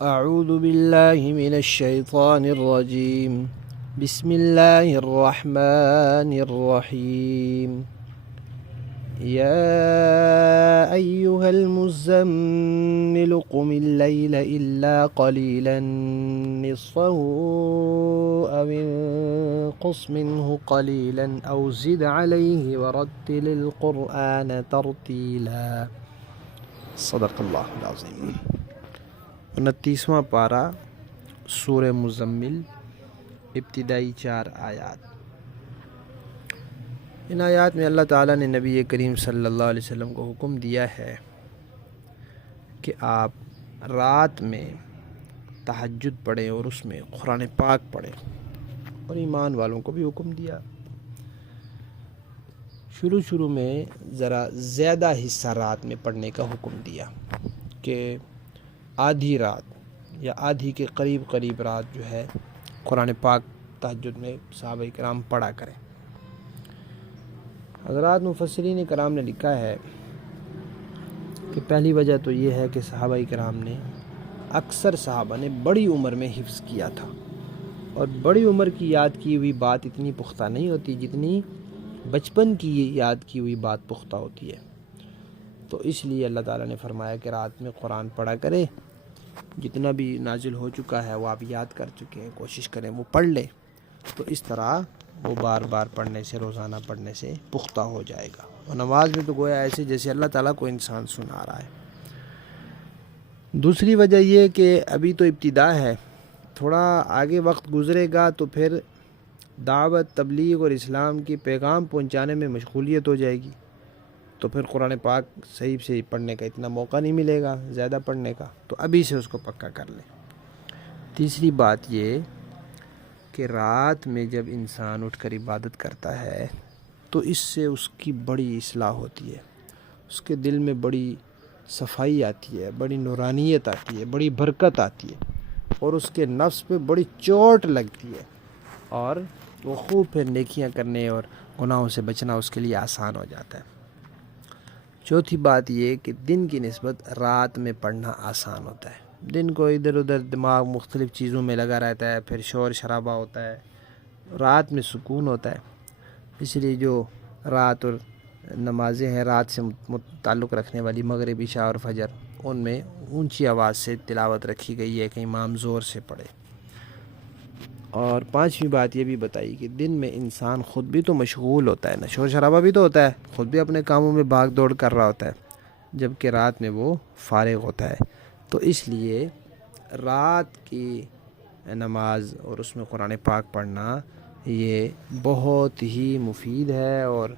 أعوذ بالله من الشيطان الرجيم. بسم الله الرحمن الرحيم. يا أيها المزمل قم الليل إلا قليلا نصفه أو انقص منه قليلا أو زد عليه ورتل القرآن ترتيلا. صدق اللہ العظیم. 29واں پارہ سورہ مزمل، ابتدائی 4 آیات. ان آیات میں اللہ تعالیٰ نے نبی کریم صلی اللہ علیہ وسلم کو حکم دیا ہے کہ آپ رات میں تہجد پڑھیں اور اس میں قرآن پاک پڑھیں، اور ایمان والوں کو بھی حکم دیا. شروع میں ذرا زیادہ حصہ رات میں پڑھنے کا حکم دیا کہ آدھی رات یا آدھی کے قریب رات جو ہے قرآن پاک تہجد میں صحابہ کرام پڑھا کریں. حضرات مفسرین کرام نے لکھا ہے کہ پہلی وجہ تو یہ ہے کہ صحابہ کرام نے اکثر صحابہ نے بڑی عمر میں حفظ کیا تھا، اور بڑی عمر کی یاد کی ہوئی بات اتنی پختہ نہیں ہوتی جتنی بچپن کی یاد کی ہوئی بات پختہ ہوتی ہے. تو اس لیے اللہ تعالیٰ نے فرمایا کہ رات میں قرآن پڑھا کرے، جتنا بھی نازل ہو چکا ہے وہ آپ یاد کر چکے ہیں، کوشش کریں وہ پڑھ لیں، تو اس طرح وہ بار بار پڑھنے سے، روزانہ پڑھنے سے پختہ ہو جائے گا. اور نماز میں تو گویا ایسے جیسے اللہ تعالیٰ کو انسان سنا رہا ہے. دوسری وجہ یہ کہ ابھی تو ابتدا ہے، تھوڑا آگے وقت گزرے گا تو پھر دعوت، تبلیغ اور اسلام کی پیغام پہنچانے میں مشغولیت ہو جائے گی، تو پھر قرآن پاک صحیح سے پڑھنے کا اتنا موقع نہیں ملے گا زیادہ پڑھنے کا، تو ابھی سے اس کو پکا کر لیں. تیسری بات یہ کہ رات میں جب انسان اٹھ کر عبادت کرتا ہے تو اس سے اس کی بڑی اصلاح ہوتی ہے، اس کے دل میں بڑی صفائی آتی ہے، بڑی نورانیت آتی ہے، بڑی برکت آتی ہے، اور اس کے نفس پہ بڑی چوٹ لگتی ہے، اور وہ خوب پھر نیکیاں کرنے اور گناہوں سے بچنا اس کے لیے آسان ہو جاتا ہے. چوتھی بات یہ کہ دن کی نسبت رات میں پڑھنا آسان ہوتا ہے. دن کو ادھر ادھر دماغ مختلف چیزوں میں لگا رہتا ہے، پھر شور شرابہ ہوتا ہے. رات میں سکون ہوتا ہے، اس لیے جو رات اور نمازیں ہیں رات سے تعلق رکھنے والی، مغرب، عشاء اور فجر، ان میں اونچی آواز سے تلاوت رکھی گئی ہے کہ امام زور سے پڑھے. اور پانچویں بات یہ بھی بتائی کہ دن میں انسان خود بھی تو مشغول ہوتا ہے نا، شور شرابہ بھی تو ہوتا ہے، خود بھی اپنے کاموں میں بھاگ دوڑ کر رہا ہوتا ہے، جبکہ رات میں وہ فارغ ہوتا ہے. تو اس لیے رات کی نماز اور اس میں قرآن پاک پڑھنا یہ بہت ہی مفید ہے اور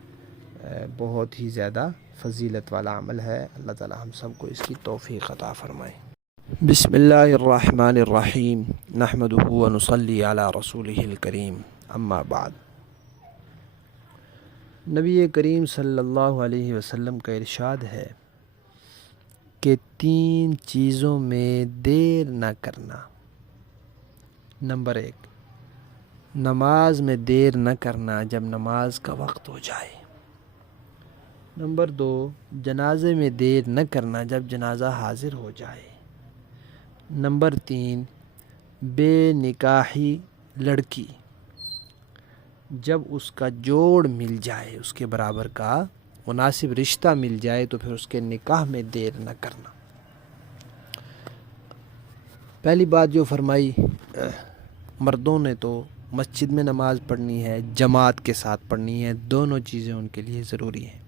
بہت ہی زیادہ فضیلت والا عمل ہے. اللہ تعالی ہم سب کو اس کی توفیق عطا فرمائے. بسم اللہ الرحمن الرحیم. نحمدہ ونصلی علی رسولہ الکریم. اما بعد. نبی کریم صلی اللہ علیہ وسلم کا ارشاد ہے کہ 3 چیزوں میں دیر نہ کرنا. نمبر 1، نماز میں دیر نہ کرنا جب نماز کا وقت ہو جائے. نمبر 2، جنازے میں دیر نہ کرنا جب جنازہ حاضر ہو جائے. نمبر 3، بے نکاحی لڑکی جب اس کا جوڑ مل جائے، اس کے برابر کا مناسب رشتہ مل جائے تو پھر اس کے نکاح میں دیر نہ کرنا. پہلی بات جو فرمائی، مردوں نے تو مسجد میں نماز پڑھنی ہے، جماعت کے ساتھ پڑھنی ہے، دونوں چیزیں ان کے لیے ضروری ہیں.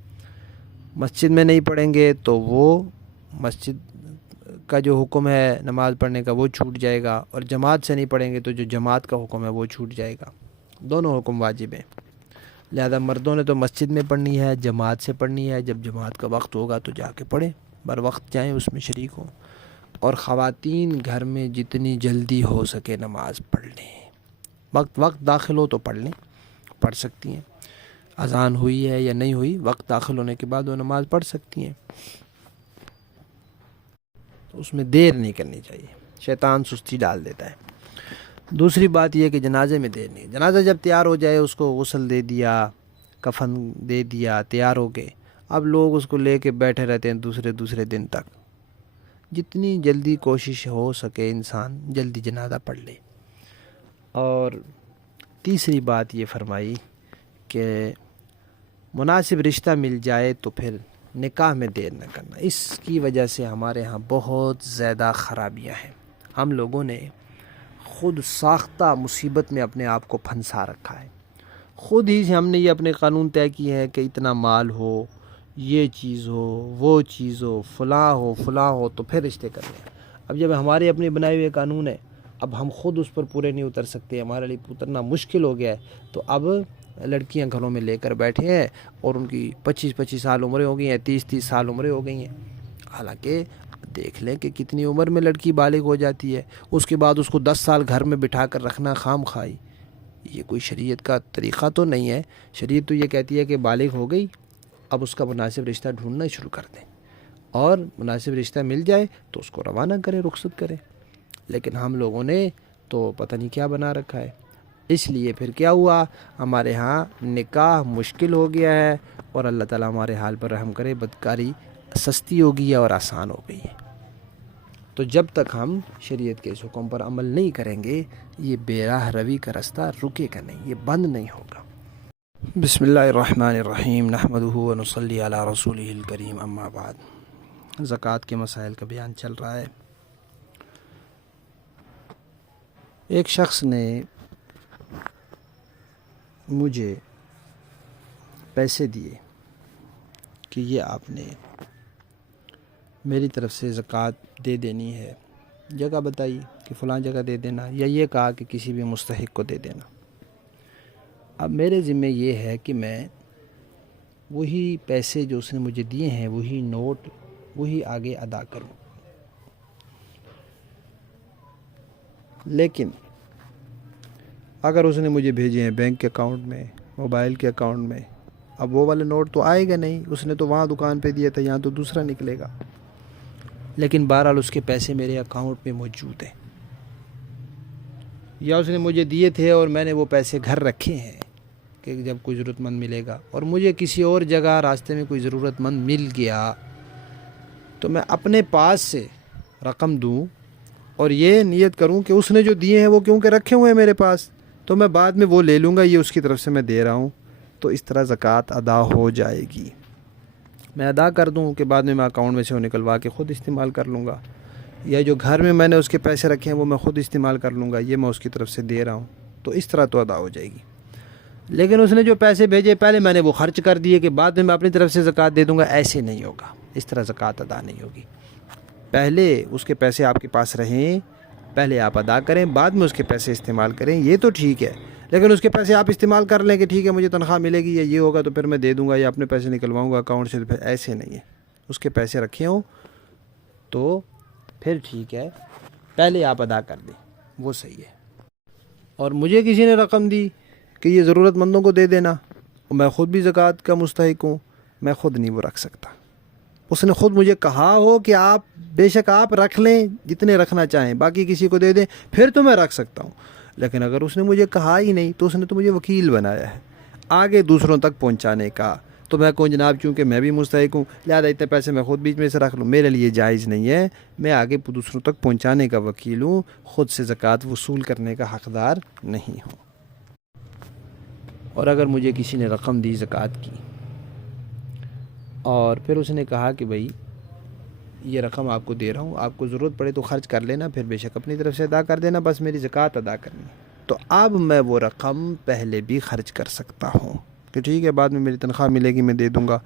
مسجد میں نہیں پڑھیں گے تو وہ مسجد کا جو حکم ہے نماز پڑھنے کا وہ چھوٹ جائے گا، اور جماعت سے نہیں پڑھیں گے تو جو جماعت کا حکم ہے وہ چھوٹ جائے گا. دونوں حکم واجب ہیں. لہذا مردوں نے تو مسجد میں پڑھنی ہے، جماعت سے پڑھنی ہے. جب جماعت کا وقت ہوگا تو جا کے پڑھیں، بر وقت جائیں، اس میں شریک ہوں. اور خواتین گھر میں جتنی جلدی ہو سکے نماز پڑھ لیں. وقت داخل ہو تو پڑھ لیں، پڑھ سکتی ہیں. اذان ہوئی ہے یا نہیں ہوئی، وقت داخل ہونے کے بعد وہ نماز پڑھ سکتی ہیں. تو اس میں دیر نہیں کرنی چاہیے، شیطان سستی ڈال دیتا ہے. دوسری بات یہ کہ جنازے میں دیر نہیں. جنازہ جب تیار ہو جائے، اس کو غسل دے دیا، کفن دے دیا، تیار ہو گئے، اب لوگ اس کو لے کے بیٹھے رہتے ہیں دوسرے دن تک. جتنی جلدی کوشش ہو سکے انسان جلدی جنازہ پڑھ لے۔ اور تیسری بات یہ فرمائی کہ مناسب رشتہ مل جائے تو پھر نکاح میں دیر نہ کرنا۔ اس کی وجہ سے ہمارے ہاں بہت زیادہ خرابیاں ہیں۔ ہم لوگوں نے خود ساختہ مصیبت میں اپنے آپ کو پھنسا رکھا ہے۔ خود ہی سے ہم نے یہ اپنے قانون طے کیے ہیں کہ اتنا مال ہو، یہ چیز ہو، وہ چیز ہو، فلاں ہو تو پھر رشتے کرنے ہیں۔ اب جب ہمارے اپنے بنائے ہوئے قانون ہے، اب ہم خود اس پر پورے نہیں اتر سکتے، ہمارے لیے اترنا مشکل ہو گیا ہے، تو اب لڑکیاں گھروں میں لے کر بیٹھے ہیں اور ان کی 25 سال عمریں ہو گئی ہیں، 30 سال عمریں ہو گئی ہیں۔ حالانکہ دیکھ لیں کہ کتنی عمر میں لڑکی بالغ ہو جاتی ہے، اس کے بعد اس کو 10 سال گھر میں بٹھا کر رکھنا خام خواہی، یہ کوئی شریعت کا طریقہ تو نہیں ہے۔ شریعت تو یہ کہتی ہے کہ بالغ ہو گئی، اب اس کا مناسب رشتہ ڈھونڈنا شروع کر دیں، اور مناسب رشتہ مل جائے تو اس کو روانہ کریں، رخصت کریں۔ لیکن ہم لوگوں نے تو پتہ نہیں کیا بنا رکھا ہے۔ اس لیے پھر کیا ہوا، ہمارے ہاں نکاح مشکل ہو گیا ہے، اور اللہ تعالیٰ ہمارے حال پر رحم کرے، بدکاری سستی ہو گئی ہے اور آسان ہو گئی ہے۔ تو جب تک ہم شریعت کے اس حکم پر عمل نہیں کریں گے، یہ بے راہ روی کا راستہ رکے گا نہیں، یہ بند نہیں ہوگا۔ بسم اللہ الرحمن الرحیم، نحمدہ و نصلی علی رسولہ الکریم، اما بعد۔ زکوٰۃ کے مسائل کا بیان چل رہا ہے۔ ایک شخص نے مجھے پیسے دیے کہ یہ آپ نے میری طرف سے زکوٰۃ دے دینی ہے، جگہ بتائی کہ فلاں جگہ دے دینا، یا یہ کہا کہ کسی بھی مستحق کو دے دینا۔ اب میرے ذمہ یہ ہے کہ میں وہی پیسے جو اس نے مجھے دیے ہیں، وہی نوٹ، وہی آگے ادا کروں۔ لیکن اگر اس نے مجھے بھیجے ہیں بینک کے اکاؤنٹ میں، موبائل کے اکاؤنٹ میں، اب وہ والا نوٹ تو آئے گا نہیں، اس نے تو وہاں دکان پہ دیا تھا، یہاں تو دوسرا نکلے گا۔ لیکن بہرحال اس کے پیسے میرے اکاؤنٹ میں موجود ہیں، یا اس نے مجھے دیے تھے اور میں نے وہ پیسے گھر رکھے ہیں کہ جب کوئی ضرورت مند ملے گا، اور مجھے کسی اور جگہ راستے میں کوئی ضرورت مند مل گیا تو میں اپنے پاس سے رقم دوں اور یہ نیت کروں کہ اس نے جو دیے ہیں وہ کیونکہ رکھے ہوئے ہیں میرے پاس، تو میں بعد میں وہ لے لوں گا، یہ اس کی طرف سے میں دے رہا ہوں، تو اس طرح زکوٰۃ ادا ہو جائے گی۔ میں ادا کر دوں کہ بعد میں اکاؤنٹ میں سے وہ نکلوا کے خود استعمال کر لوں گا، یا جو گھر میں نے اس کے پیسے رکھے ہیں وہ میں خود استعمال کر لوں گا، یہ میں اس کی طرف سے دے رہا ہوں، تو اس طرح تو ادا ہو جائے گی۔ لیکن اس نے جو پیسے بھیجے پہلے میں نے وہ خرچ کر دیے کہ بعد میں اپنی طرف سے زکوٰۃ دے دوں گا، ایسے نہیں ہوگا، اس طرح زکوٰۃ ادا نہیں ہوگی۔ پہلے اس کے پیسے آپ کے پاس رہیں، پہلے آپ ادا کریں، بعد میں اس کے پیسے استعمال کریں، یہ تو ٹھیک ہے۔ لیکن اس کے پیسے آپ استعمال کر لیں کہ ٹھیک ہے مجھے تنخواہ ملے گی یا یہ ہوگا تو پھر میں دے دوں گا یا اپنے پیسے نکلواؤں گا اکاؤنٹ سے، تو پھر ایسے نہیں ہے۔ اس کے پیسے رکھے ہوں تو پھر ٹھیک ہے، پہلے آپ ادا کر دیں، وہ صحیح ہے۔ اور مجھے کسی نے رقم دی کہ یہ ضرورت مندوں کو دے دینا، اور میں خود بھی زکوٰۃ کا مستحق ہوں، میں خود نہیں وہ رکھ سکتا۔ اس نے خود مجھے کہا ہو کہ آپ بے شک آپ رکھ لیں جتنے رکھنا چاہیں، باقی کسی کو دے دیں، پھر تو میں رکھ سکتا ہوں۔ لیکن اگر اس نے مجھے کہا ہی نہیں تو اس نے تو مجھے وکیل بنایا ہے آگے دوسروں تک پہنچانے کا، تو میں کہوں جناب چونکہ میں بھی مستحق ہوں لہٰذا اتنے پیسے میں خود بیچ میں سے رکھ لوں، میرے لیے جائز نہیں ہے، میں آگے دوسروں تک پہنچانے کا وکیل ہوں، خود سے زکوٰۃ وصول کرنے کا حقدار نہیں ہوں۔ اور اگر مجھے کسی نے رقم دی زکوٰۃ کی اور پھر اس نے کہا کہ بھائی یہ رقم آپ کو دے رہا ہوں، آپ کو ضرورت پڑے تو خرچ کر لینا، پھر بے شک اپنی طرف سے ادا کر دینا، بس میری زکوٰۃ ادا کرنی ہے، تو اب میں وہ رقم پہلے بھی خرچ کر سکتا ہوں کہ ٹھیک ہے بعد میں میری تنخواہ ملے گی میں دے دوں گا،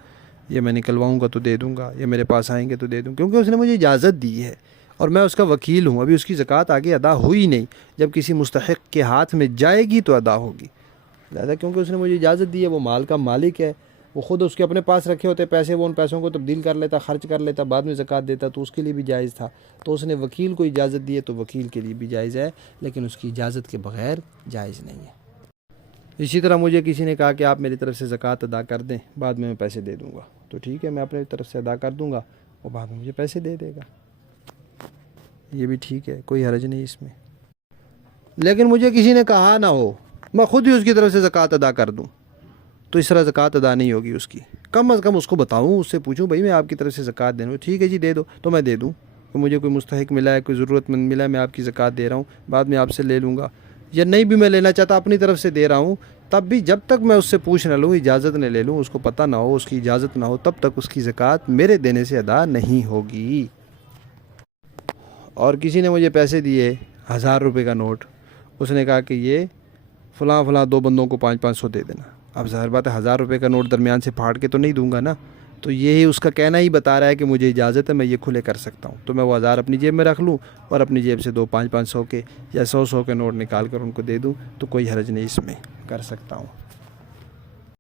یا میں نکلواؤں گا تو دے دوں گا، یا میرے پاس آئیں گے تو دے دوں، کیونکہ اس نے مجھے اجازت دی ہے اور میں اس کا وکیل ہوں، ابھی اس کی زکوٰۃ آگے ادا ہوئی نہیں، جب کسی مستحق کے ہاتھ میں جائے گی تو ادا ہوگی، لہٰذا کیونکہ اس نے مجھے اجازت دی ہے، وہ مال کا مالک ہے، وہ خود اس کے اپنے پاس رکھے ہوتے پیسے، وہ ان پیسوں کو تبدیل کر لیتا، خرچ کر لیتا، بعد میں زکوٰۃ دیتا، تو اس کے لیے بھی جائز تھا، تو اس نے وکیل کو اجازت دی ہے تو وکیل کے لیے بھی جائز ہے، لیکن اس کی اجازت کے بغیر جائز نہیں ہے۔ اسی طرح مجھے کسی نے کہا کہ آپ میری طرف سے زکوٰۃ ادا کر دیں، بعد میں پیسے دے دوں گا، تو ٹھیک ہے میں اپنی طرف سے ادا کر دوں گا، وہ بعد میں مجھے پیسے دے دے گا، یہ بھی ٹھیک ہے، کوئی حرج نہیں اس میں۔ لیکن مجھے کسی نے کہا نہ ہو، میں خود ہی اس کی طرف سے زکوٰۃ ادا کر دوں، تو اس طرح زکوٰۃ ادا نہیں ہوگی اس کی۔ کم از کم اس کو بتاؤں، اس سے پوچھوں بھائی میں آپ کی طرف سے زکوٰۃ دے دوں، ٹھیک ہے جی دے دو، تو میں دے دوں، کہ مجھے کوئی مستحق ملا ہے، کوئی ضرورت مند ملا ہے، میں آپ کی زکوٰۃ دے رہا ہوں، بعد میں آپ سے لے لوں گا، یا نہیں بھی میں لینا چاہتا اپنی طرف سے دے رہا ہوں، تب بھی جب تک میں اس سے پوچھ نہ لوں، اجازت نہ لے لوں، اس کو پتہ نہ ہو، اس کی اجازت نہ ہو، تب تک اس کی زکوٰۃ میرے دینے سے ادا نہیں ہوگی۔ اور کسی نے مجھے پیسے دیے 1000 روپے کا نوٹ، اس نے کہا کہ یہ فلاں فلاں 2 بندوں کو 500 دے دینا، اب ظاہر بات ہے 1000 روپے کا نوٹ درمیان سے پھاڑ کے تو نہیں دوں گا نا، تو یہی اس کا کہنا ہی بتا رہا ہے کہ مجھے اجازت ہے، میں یہ کھلے کر سکتا ہوں، تو میں وہ 1000 اپنی جیب میں رکھ لوں اور اپنی جیب سے 2 500 کے یا 100 کے نوٹ نکال کر ان کو دے دوں، تو کوئی حرج نہیں اس میں، کر سکتا ہوں۔